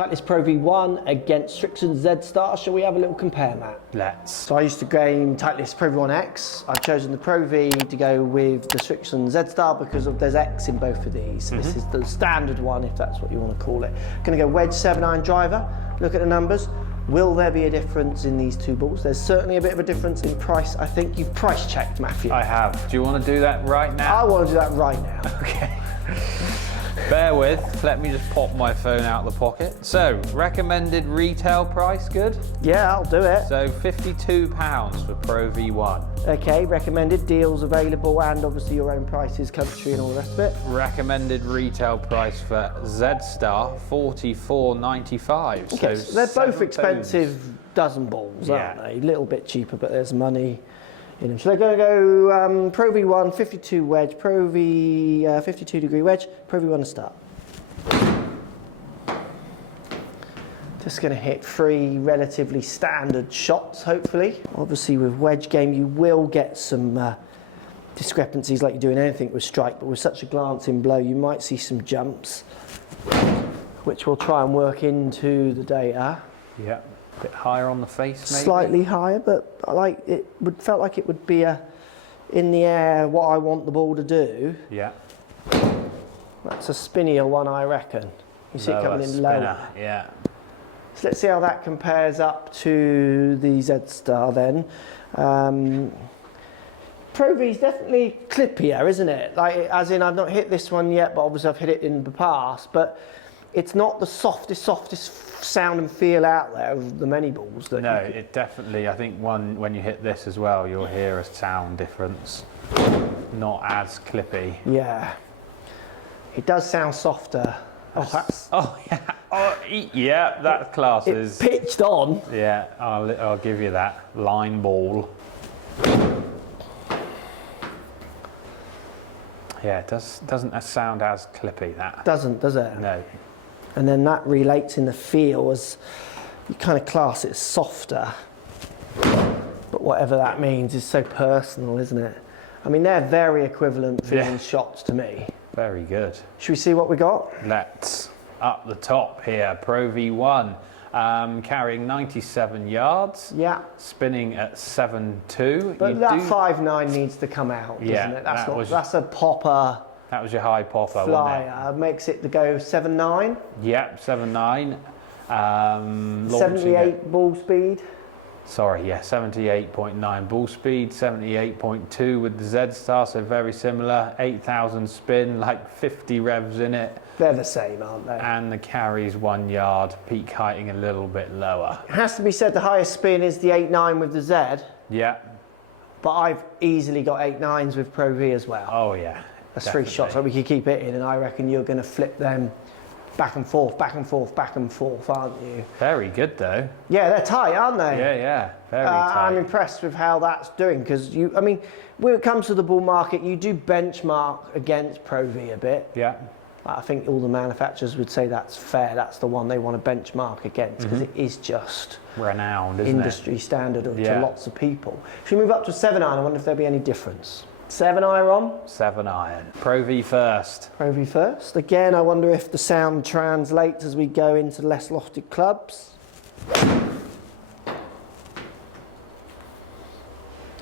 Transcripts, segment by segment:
Titleist ProV1 against Srixon Z Star. Shall we have a little compare, Matt? Let's. So I used to game Titleist ProV1X. I've chosen the Pro V to go with the Srixon Z Star because there's X in both of these. This is the standard one, if that's what you want to call it. Going to go wedge 7-iron driver. Look at the numbers. Will there be a difference in these two balls? There's certainly a bit of a difference in price. I think you've price checked, Matthew. I have. Do you want to do that right now? I want to do that right now. Okay. Bear with, let me just pop my phone out of the pocket. So, recommended retail price, good? Yeah, I'll do it. So, £52 for Pro V1. Okay, recommended, deals available, and obviously your own prices, country and all the rest of it. Recommended retail price for Z Star, $44.95. Okay, so they're both £7. expensive dozen balls, aren't they? A little bit cheaper, but there's money in them. So they're going to go Pro V1 52 wedge, Pro V 52 degree wedge, Pro V1 to start. Just going to hit 3 relatively standard shots, hopefully. Obviously with wedge game you will get some discrepancies like you do in anything with strike, but with such a glancing blow you might see some jumps, which we'll try and work into the data. Yeah. A bit higher on the face, maybe? Slightly higher, but felt like it would be in the air what I want the ball to do. Yeah. That's a spinnier one, I reckon. You see it coming in lower. Yeah. So let's see how that compares up to the Z Star then. Pro V is definitely clippier, isn't it? Like, as in, I've not hit this one yet, but obviously I've hit it in the past. But it's not the softest sound and feel out there of the many balls. That no, it definitely, I think when you hit this as well, you'll hear a sound difference. Not as clippy. Yeah. It does sound softer. Oh, yeah. Oh, yeah, that class is pitched on. Yeah, I'll give you that. Line ball. Yeah, it doesn't sound as clippy, that. Doesn't, does it? No. And then that relates in the feel as you kind of class it as softer. But whatever that means is so personal, isn't it? I mean, they're very equivalent feeling shots to me. Very good. Should we see what we got? Let's. Up the top here, Pro V1, carrying 97 yards. Yeah. Spinning at 7.2. But that 5.9 needs to come out, doesn't it? That's a popper. That was your high popper, flyer. wasn't it? Makes it to go 7.9. Yep, 7.9. 78 ball speed. Sorry, yeah, 78.9 ball speed, 78.2 with the Z Star, so very similar. 8,000 spin, like 50 revs in it. They're the same, aren't they? And the carry's 1 yard, peak heighting a little bit lower. It has to be said the highest spin is the 8.9 with the Z. Yeah. But I've easily got 8.9s with Pro V as well. Oh yeah. That's definitely 3 shots, so we could keep it in, and I reckon you're going to flip them back and forth, back and forth, back and forth, aren't you? Very good though. Yeah, they're tight, aren't they? Yeah, very tight. I'm impressed with how that's doing, because I mean, when it comes to the ball market, you do benchmark against Pro V a bit. Yeah. I think all the manufacturers would say that's fair. That's the one they want to benchmark against, because it is just renowned, isn't industry standard to lots of people. Should we move up to 7-iron? I wonder if there'll be any difference. 7-iron? 7-iron. Pro V first. Pro V first. Again, I wonder if the sound translates as we go into less lofted clubs. I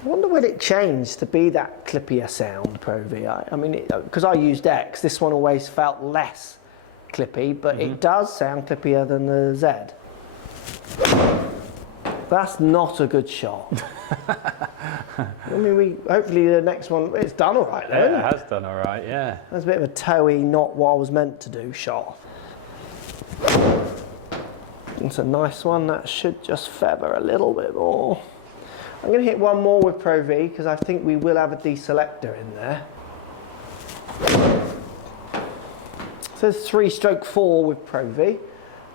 wonder will it change to be that clippier sound, Pro V. I mean, because I used X, this one always felt less clippy, but it does sound clippier than the Z. That's not a good shot. I mean, hopefully the next one, it's done all right though. Yeah, it has done all right, yeah. That's a bit of a toey, not what I was meant to do shot. It's a nice one. That should just feather a little bit more. I'm going to hit one more with Pro V because I think we will have a deselector in there. So there's 3/4 with Pro V.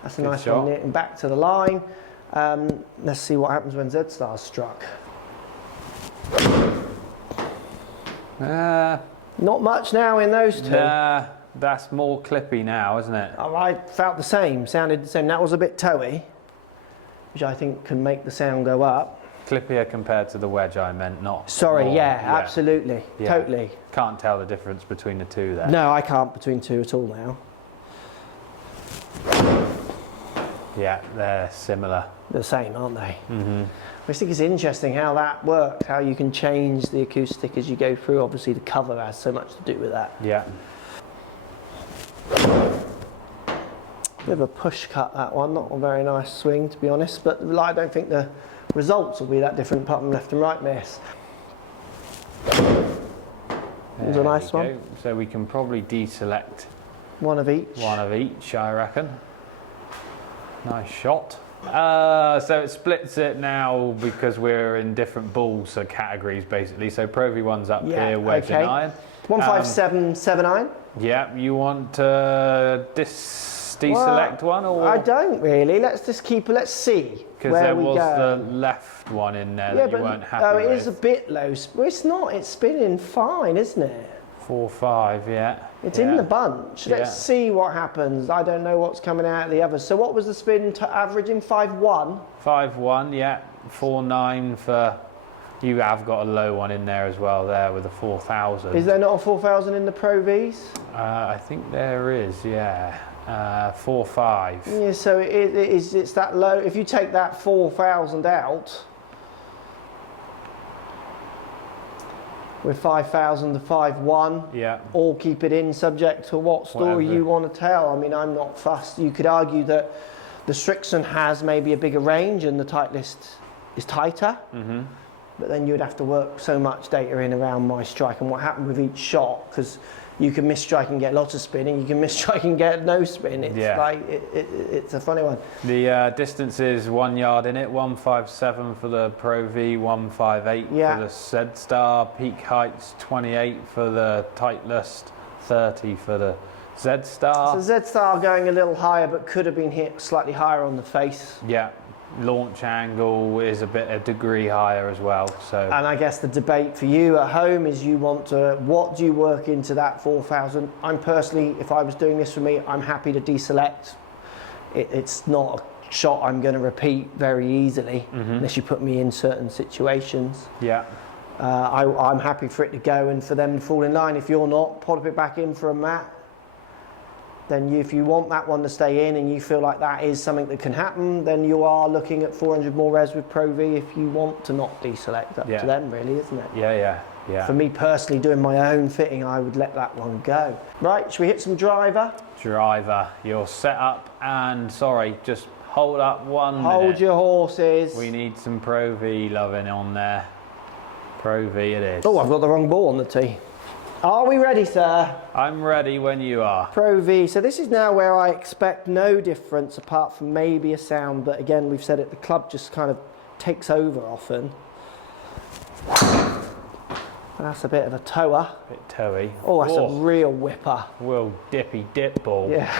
That's a nice shot. one, hitting back to the line. Let's see what happens when Z Star's struck. Not much now in those two. Nah, that's more clippy now, isn't it? I felt the same, sounded the same. That was a bit toey, which I think can make the sound go up. Clippier compared to the wedge, I meant, not. Sorry, more, yeah, absolutely, yeah. totally. Can't tell the difference between the two there. No, I can't between two at all now. Yeah, they're similar. The same, aren't they? I just think it's interesting how that works, how you can change the acoustic as you go through. Obviously the cover has so much to do with that. Yeah. Bit of a push cut, that one, not a very nice swing to be honest, but I don't think the results will be that different apart from left and right miss. It was a nice one. So we can probably deselect one of each. One of each, I reckon. Nice shot. So it splits it now because we're in different balls categories basically. So ProV1's up here, wedge and iron. 15779. Yeah, you want to deselect one or? I don't really. Let's just keep. Let's see. Because there was the left one in there that you weren't happy with. Oh, it is a bit low. Well, it's not. It's spinning fine, isn't it? 4.5, yeah. It's in the bunch. Let's see what happens. I don't know what's coming out of the others. So what was the spin averaging? 5.1? 5.1, yeah. 4.9 for... You have got a low one in there as well there with a 4,000. Is there not a 4,000 in the Pro Vs? I think there is, yeah. 4.5. Yeah, so it's that low. If you take that 4,000 out, with 5,000 to 5.1, yeah, or keep it in, subject to what story you want to tell. I mean, I'm not fussed. You could argue that the Srixon has maybe a bigger range and the Titleist is tighter, but then you'd have to work so much data in around my strike and what happened with each shot, because you can miss strike and get lots of spin, and you can miss strike and get no spin. It's like it's a funny one. The distance is 1 yard in it, 157 for the Pro V, 158 for the Z Star. Peak heights 28 for the Titleist, 30 for the Z Star. So Z Star going a little higher, but could have been hit slightly higher on the face. Yeah. Launch angle is a degree higher as well. So, and I guess the debate for you at home is what do you work into that 4,000? I'm personally, if I was doing this for me, I'm happy to deselect. It's not a shot I'm going to repeat very easily unless you put me in certain situations. Yeah. I'm happy for it to go and for them to fall in line. If you're not, pop it back in for a mat. Then if you want that one to stay in and you feel like that is something that can happen, then you are looking at 400 more revs with Pro V if you want to not deselect. Up to them really, isn't it? Yeah. For me personally, doing my own fitting, I would let that one go. Right, should we hit some driver? Driver, you're set up and, sorry, just hold up 1 minute. Hold your horses. We need some Pro V loving on there. Pro V it is. Oh, I've got the wrong ball on the tee. Are we ready, sir? I'm ready when you are. Pro V. So this is now where I expect no difference apart from maybe a sound, but again, we've said it, the club just kind of takes over often. That's a bit of a tower. Bit toey. Oh, that's a real whipper. Real dippy dip ball. Yeah,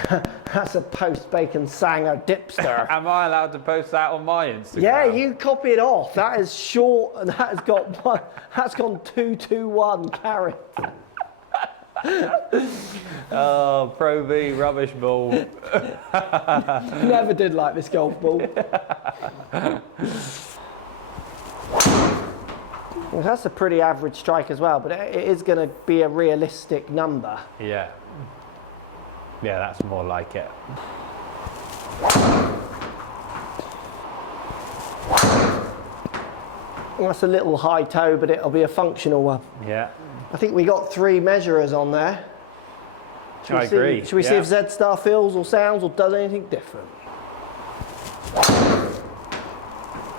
that's a post bacon sanger dipster. Am I allowed to post that on my Instagram? Yeah, you copy it off. That is short and that has got one. That's gone 221 carry. Oh, Pro V rubbish ball. Never did like this golf ball. Well, that's a pretty average strike as well, but it is going to be a realistic number. Yeah. Yeah, that's more like it. Well, that's a little high toe, but it'll be a functional one. Yeah. I think we got 3 measurers on there. I agree. Should we see if Z Star feels or sounds or does anything different?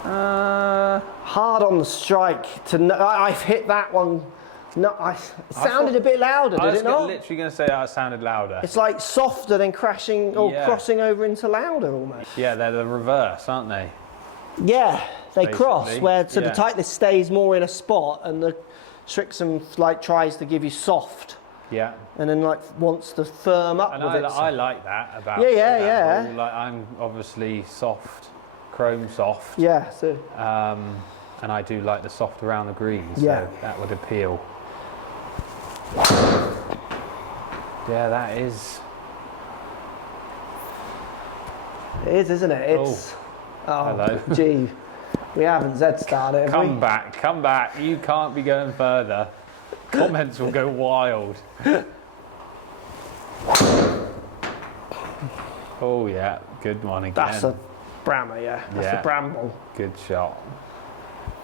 Hard on the strike. I've hit that one. No, it sounded a bit louder, did it not? I was literally going to say that it sounded louder. It's like softer than crashing or crossing over into louder almost. Yeah, they're the reverse, aren't they? Yeah, they cross. So the yeah. Titleist stays more in a spot and the Srixon like tries to give you soft. Yeah. And then like wants to firm up with it. I like that about yeah. Like I'm obviously soft, chrome soft. Yeah. So. And I do like the soft around the green, so that would appeal. Yeah, that is. It is, isn't it? It's. Oh, hello. Gee, we haven't Z starred it. Come back. You can't be going further. Comments will go wild. Oh yeah, good one again. That's a Brammer, yeah. That's a Bramble. Good shot.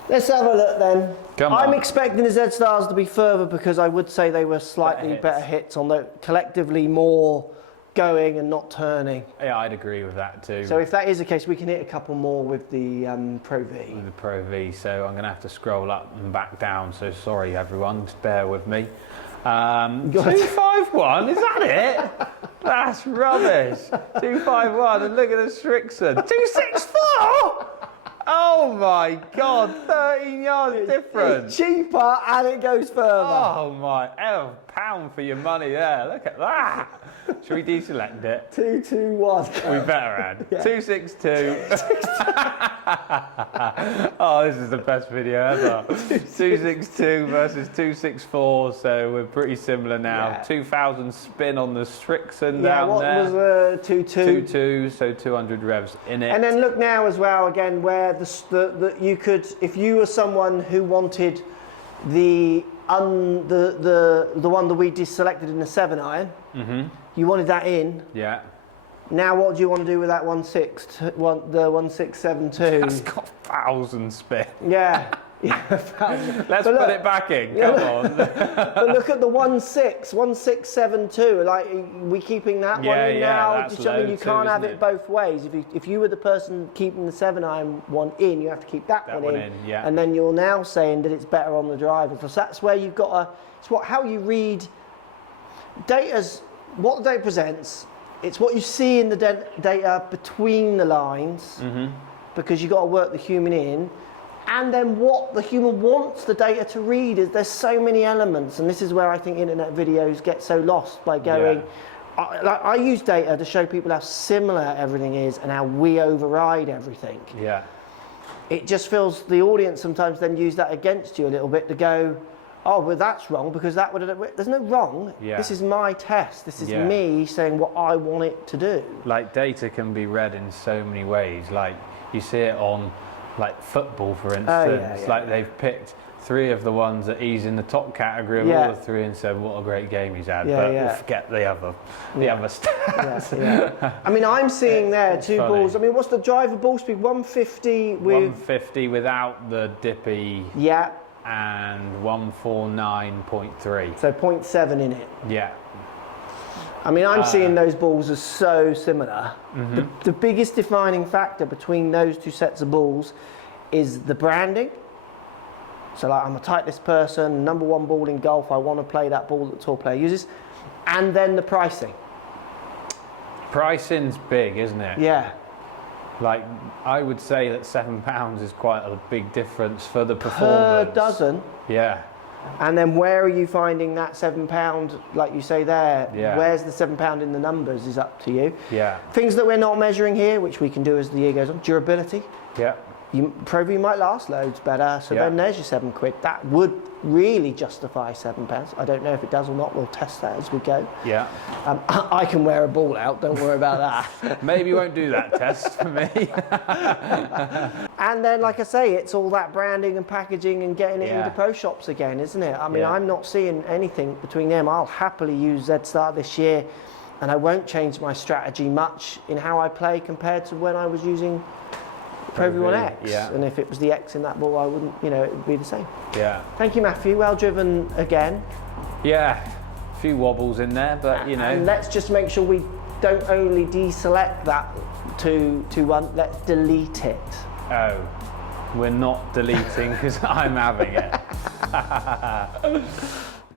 Let's have a look then. Come on. I'm expecting the Z Stars to be further because I would say they were slightly better hits on the collectively more going and not turning. Yeah, I'd agree with that too. So if that is the case, we can hit a couple more with the Pro V. With the Pro V, so I'm going to have to scroll up and back down. So sorry everyone, just bear with me. 251, is that it? That's rubbish. 251, and look at the Srixon. 264! Oh my God, 13 yards difference. It's cheaper and it goes further. Oh my, £1 for your money there. Look at that. Should we deselect it? 221. We better add. Yeah. 262. Oh, this is the best video ever. 262 versus 264, so we're pretty similar now. Yeah. 2,000 spin on the Srixon down there. What was 22? 22, so 200 revs in it. And then look now as well, again, where you could, if you were someone who wanted the one that we deselected in the 7-iron, you wanted that in. Yeah. Now what do you want to do with that 1.6, the 1672? That's got 1,000 spin. Yeah. Let's put it back in, come on. But look at the 1672, like, we keeping that one in now? That's I mean, you can't have it both ways. If you were the person keeping the 7-iron one in, you have to keep that one in. Yeah. And then you're now saying that it's better on the driver. So that's where you've got how you read what the data presents. It's what you see in the data between the lines, because you've got to work the human in. And then what the human wants the data to read is there's so many elements, and this is where I think internet videos get so lost by going. I use data to show people how similar everything is and how we override everything. Yeah. It just feels the audience sometimes then use that against you a little bit to go, oh, well that's wrong because that would. There's no wrong. Yeah. This is my test. This is me saying what I want it to do. Like data can be read in so many ways. Like you see it on. Like football, for instance, like they've picked 3 of the ones that he's in the top category of all the 3 and said, what a great game he's had, but we'll forget the other stats. I mean, I'm seeing there 2 balls. I mean, what's the driver ball speed? 150 with... 150 without the dippy. Yeah. And 149.3. So 0.7 in it. Yeah. I mean, I'm seeing those balls as so similar. The biggest defining factor between those 2 sets of balls is the branding. So like, I'm a Titleist person, #1 ball in golf, I want to play that ball that the tour player uses. And then the pricing. Pricing's big, isn't it? Yeah. Like, I would say that £7 is quite a big difference for the performance. Per dozen. Yeah. And then where are you finding that £7, like you say there? Yeah. Where's the £7 in the numbers is up to you. Yeah. Things that we're not measuring here, which we can do as the year goes on. Durability. Yeah. Pro V might last loads better, so then there's your £7. That would really justify £7. I don't know if it does or not. We'll test that as we go. Yeah. I can wear a ball out. Don't worry about that. Maybe you won't do that test for me. And then, like I say, it's all that branding and packaging and getting it into pro shops again, isn't it? I mean, I'm not seeing anything between them. I'll happily use Z Star this year, and I won't change my strategy much in how I play compared to when I was using ProV1X, and if it was the X in that ball, I wouldn't, it would be the same. Yeah. Thank you, Matthew. Well driven again. Yeah, a few wobbles in there, but And let's just make sure we don't only deselect that to 1. Let's delete it. Oh, we're not deleting because I'm having it.